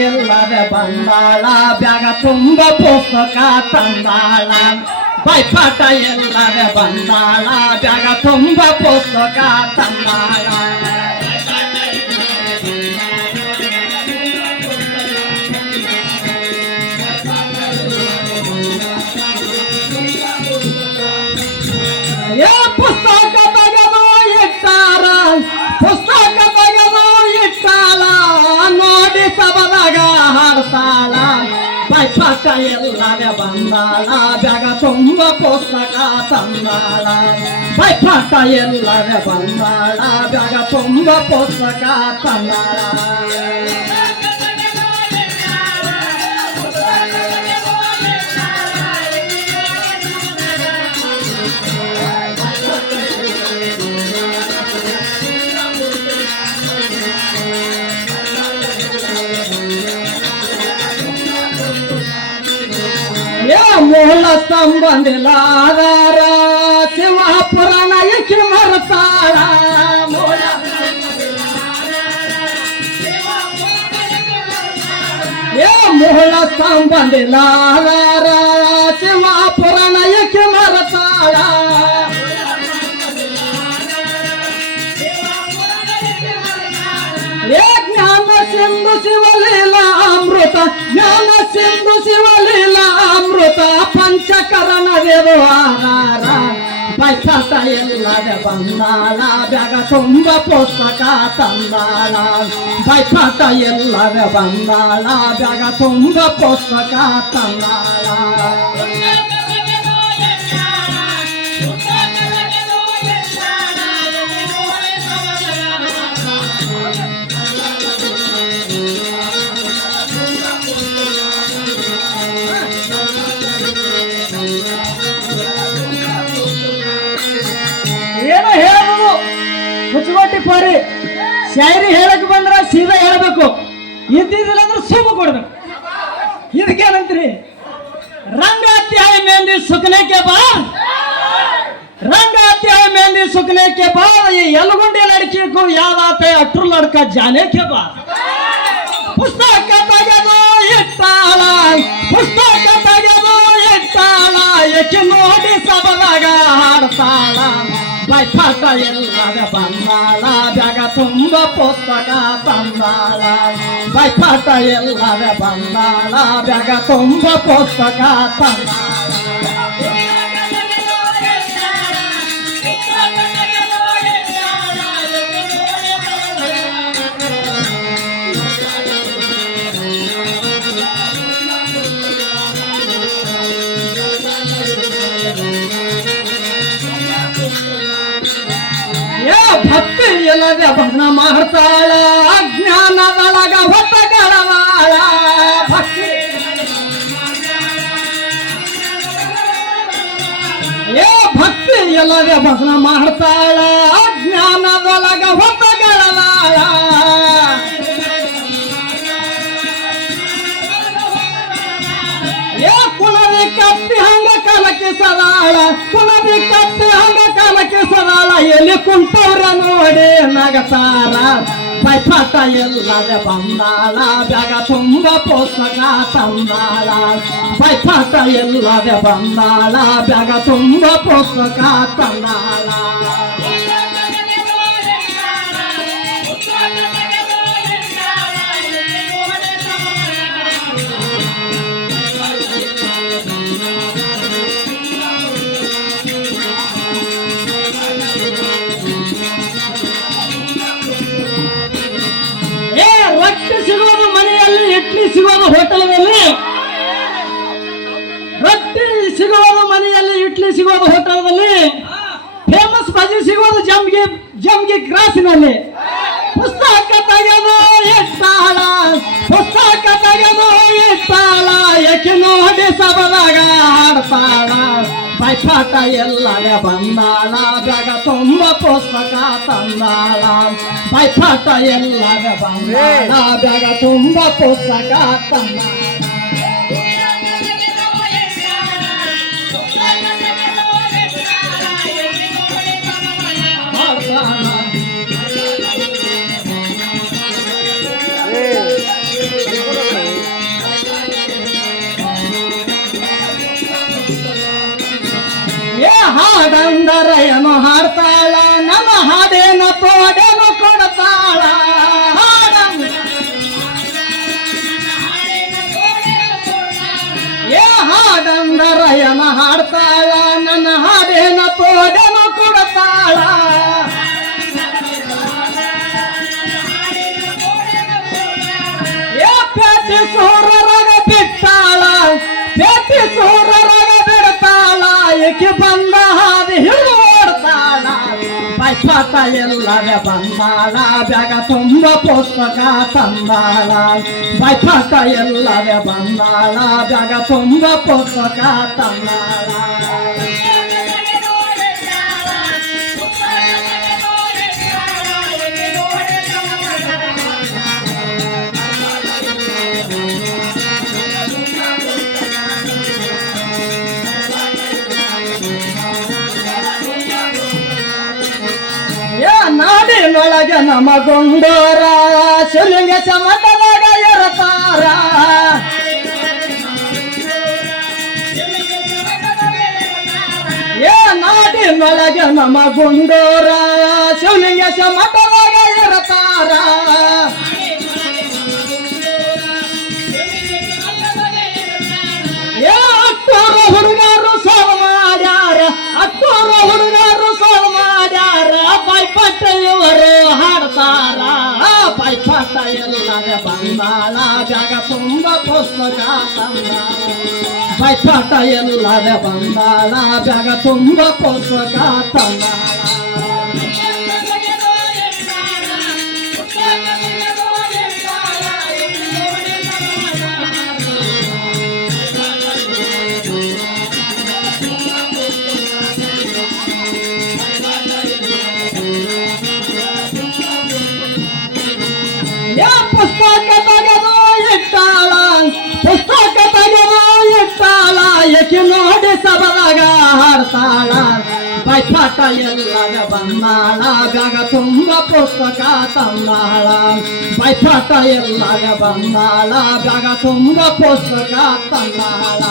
ಇಲ್ಲದೆ ಬಂದಾಳ ಬ್ಯಾಗ ತುಂಬ ಪುಸ್ತಕ ತಂದಾಳ ಬೈಪಾಠ ಇಲ್ಲದೆ ಬಂದಾಳ ಬ್ಯಾಗ ತುಂಬ ಪುಸ್ತಕ ತಂದಾಳ ಪುಸ್ತಕ ತೆಗೆದು ಇಟ್ಟಾರ ಪುಸ್ತಕ ತೆಗೆದು ಇಟ್ಟಾಳ ನೋಡಿ ಸಬದಾಗ ಹಾಡ್ತಾಳ ಬೈಪಾಠ ಎಲ್ಲದೆ ಬಂದಾಳ ಬ್ಯಾಗ ತುಂಬ ಪುಸ್ತಕ ತಂದಾಳ ಬೈಪಾಠ ಎಲ್ಲದೆ ಬಂದಾಳ ಬ್ಯಾಗ ತುಂಬ ಪುಸ್ತಕ ತಂದಾಳ ಮೂಲ ಸಂಬಂಧಿಲಾದಾರ ಶಿವಪುರ ನಾಯಕಿ ಮರತಾಳ ಮೂಲ ಸಂಬಂಧಿಲಾದಾರ ಶಿವಪುರ ನಾಯಕಿ ಮರತಾಳ ಜ್ಞಾನ ಸಿಂಧು ಶಿವಲೀಲ ಅಮೃತ ಜ್ಞಾನ ಸಿಂಧು ಶಿವಲೀಲ ಅಮೃತ ಪಂಚಕರಣ ವ್ಯವಹಾರ ಬೈಪಾಠ ಎಲ್ಲದೆ ಬಂದಾಳ ಬ್ಯಾಗ ತುಂಬ ಪುಸ್ತಕ ತಂದಾಳ ಬೈಪಾಠ ಎಲ್ಲದೆ ಬಂದಾಳ ಬ್ಯಾಗ ತುಂಬ ಪುಸ್ತಕ ತಂದಾಳ ಏನು ಹೇಳಬಹುದು ಮುಚ್ಚುಮಟ್ಟಿ ಪಾರಿ ಶಾಯರಿ ಹೇಳಕ್ ಬಂದ್ರ ಸೀದಾ ಹೇಳ್ಬೇಕು ಇದ್ದಿದ್ದಿಲ್ಲ ಅಂದ್ರೆ ಸುಮ್ಮ ಕೊಡ್ಬೇಕು ಇದಕ್ಕೇನಂತ್ರಿ रंग अत्याय मेहंदी सुखने के बाद रंग अत्याय मेहंदी सुखने के बाद ये यलगुंडी लड़की को याद आते अट्रू लड़का जाने के बाद पुस्तक ತೆಗೆದು ಇಟ್ಟಾಳ ಪುಸ್ತಕ ತೆಗೆದು ಇಟ್ಟಾಳ ಏಕೆ ನೋಡಿ ಸಬದಾಗ ಹಾಡ್ತಾಳ ಬೈಪಾಠ ಎಲ್ಲದೆ ಬಂದಾಳ ಬ್ಯಾಗ ತುಂಬ ಪುಸ್ತಕ ತಂದಾಳ ಬೈಪಾಠ ಎಲ್ಲದೆ ಬಂದಾಳ ಬ್ಯಾಗ ತುಂಬ ಪುಸ್ತಕ ತಂದಾಳ ಭಕ್ತಿ ಇಲ್ಲದೆ ಭಜನ ಮಾಡ್ತಾಳ ಅಜ್ಞಾನದೊಳಗ ಹೊತ್ತಗಳವಾಳ ಭಕ್ತಿ ಭಕ್ತಿ ಇಲ್ಲದೆ ಭಜನ ಮಾಡ್ತಾಳ ಅಜ್ಞಾನದೊಳಗ ಹೊತ್ತಗಳವಾಳ ಕುಣದಿ ಕತ್ತಿ ಹಂಗ ಕಾಲಕ್ಕೆ ಸದಾಳ ಕುಣದಿ ಕತ್ತಿ ಹಂಗ ಕಾಲಕ್ಕೆ ಸದಾಳ ಎಲ್ಲಿ ಕುಂತವ್ರ ನೋಡಿ ನಗತಾರ ಬೈಪಾಠ ಎಲ್ಲದೆ ಬಂದಾಳ ಬ್ಯಾಗ ತುಂಬ ಪುಸ್ತಕ ತಂದಾಳ ಬೈಪಾಠ ಎಲ್ಲದೆ ಬಂದಾಳ ಬ್ಯಾಗ ತುಂಬ ಪುಸ್ತಕ ತಂದಾಳ ರೊಟ್ಟಿ ಸಿಗೋದು ಮನೆಯಲ್ಲಿ ಇಡ್ಲಿ ಸಿಗೋದು ಹೋಟೆಲ್ನಲ್ಲಿ ರೊಟ್ಟಿ ಸಿಗೋದು ಮನೆಯಲ್ಲಿ ಇಡ್ಲಿ ಸಿಗೋದು ಹೋಟೆಲ್ನಲ್ಲಿ ಫೇಮಸ್ ಬಜಿ ಸಿಗೋದು ಜಮ್ಗಿ ಕ್ರಾಸಿನಲ್ಲಿ ಪುಸ್ತಕ ತೆಗೆದು ಇಟ್ಟಾಳ ಪುಸ್ತಕ ತೆಗೆದು ಇಟ್ಟಾಳ ಏಕೆ ನೋಡಿ ಸಬದಾಗ ಹಾಡ್ತಾಳ ಬೈಪಾಠ ಎಲ್ಲದೆ ಬಂದಾಳ ಬ್ಯಾಗ ತುಂಬ ಪುಸ್ತಕ ತಂದಾಳ ಬೈಪಾಠ ಎಲ್ಲದೆ ಬಂದಾಳ ಬ್ಯಾಗ ತುಂಬ ಪುಸ್ತಕ ತಂದಾಳ ಕೊಡ್ತಾಳ ನನ್ನ ಹಾಡಿನ ತೋಡನು ಕೊಡ್ತಾಳ ಪೇಟಿ ಸೂರರಾಗ ಬಿಟ್ಟಾಳ ಪೇಟಿ ಸೂರರಾಗ ಬಿಡ್ತಾಳ ಏಕೆ ಬಂದ ಹಾದಿ ಹಿಡಿದು ಓಡ್ತಾಳ ಬೈಪಾಟ ಎಲ್ಲವೇ ಬಂದಾಳ ಬ್ಯಾಗ ತುಂಬ ಪುಸ್ತಕ ತಂದಾಳ ಬೈಪಾಟ ಎಲ್ಲವೇ ಬಂದಾಳ ಬ್ಯಾಗ ತುಂಬ ಪುಸ್ತಕ ತಂದಾಳ ನಾಡಿನೊಳಗೆ ನಮಗೊಂಡೋರ ಶಿವಲಿಂಗ ಸಮತದಾಗ ಇರತಾರ ನಾಡಿನೊಳಗೆ ನಮಗೊಂಡೋರ ಶಿವಲಿಂಗ ಸಮತದಾಗ ಇರತಾರ ಅಕ್ಕೋರ ಹುಡುಗರು ಸೋಲ್ ಮಾಡ್ಯಾರ ಅಕ್ಕೋರ ಹುಡುಗರು ಸೋಲ್ ಮಾಡ್ಯಾರ ಬೈಪಾಟ ಇವರು ಹಾಡ್ತಾರ ಬೈಪಾಟ ಎಲ್ಲವೇ ಬಂದಾಳ ಜಾಗ ತುಂಬ ಪುಸ್ತಕ ತಂದಾಳ ಬೈಪಾಟ ಎಲ್ಲವೇ ಬಂದಾಳ ಜಾಗ ತುಂಬ ಪುಸ್ತಕ ತಂದಾಳ ಪುಸ್ತಕ ತೆಗೆದು ಇಟ್ಟಾಳ ಪುಸ್ತಕ ತೆಗೆದು ಇಟ್ಟಾಳ ಏಕೆ ನೋಡಿ ಸಬದಾಗ ಹಾಡ್ತಾಳ ಬೈಪಾಟ ಎಲ್ಲವೇ ಬಂದಾಳ ಬ್ಯಾಗ ತುಂಬ ಪುಸ್ತಕ ತಂದಾಳ ಬೈಪಾಟ ಎಲ್ಲವೇ ಬಂದಾಳ ಬ್ಯಾಗ ತುಂಬ ಪುಸ್ತಕ ತಂದಾಳ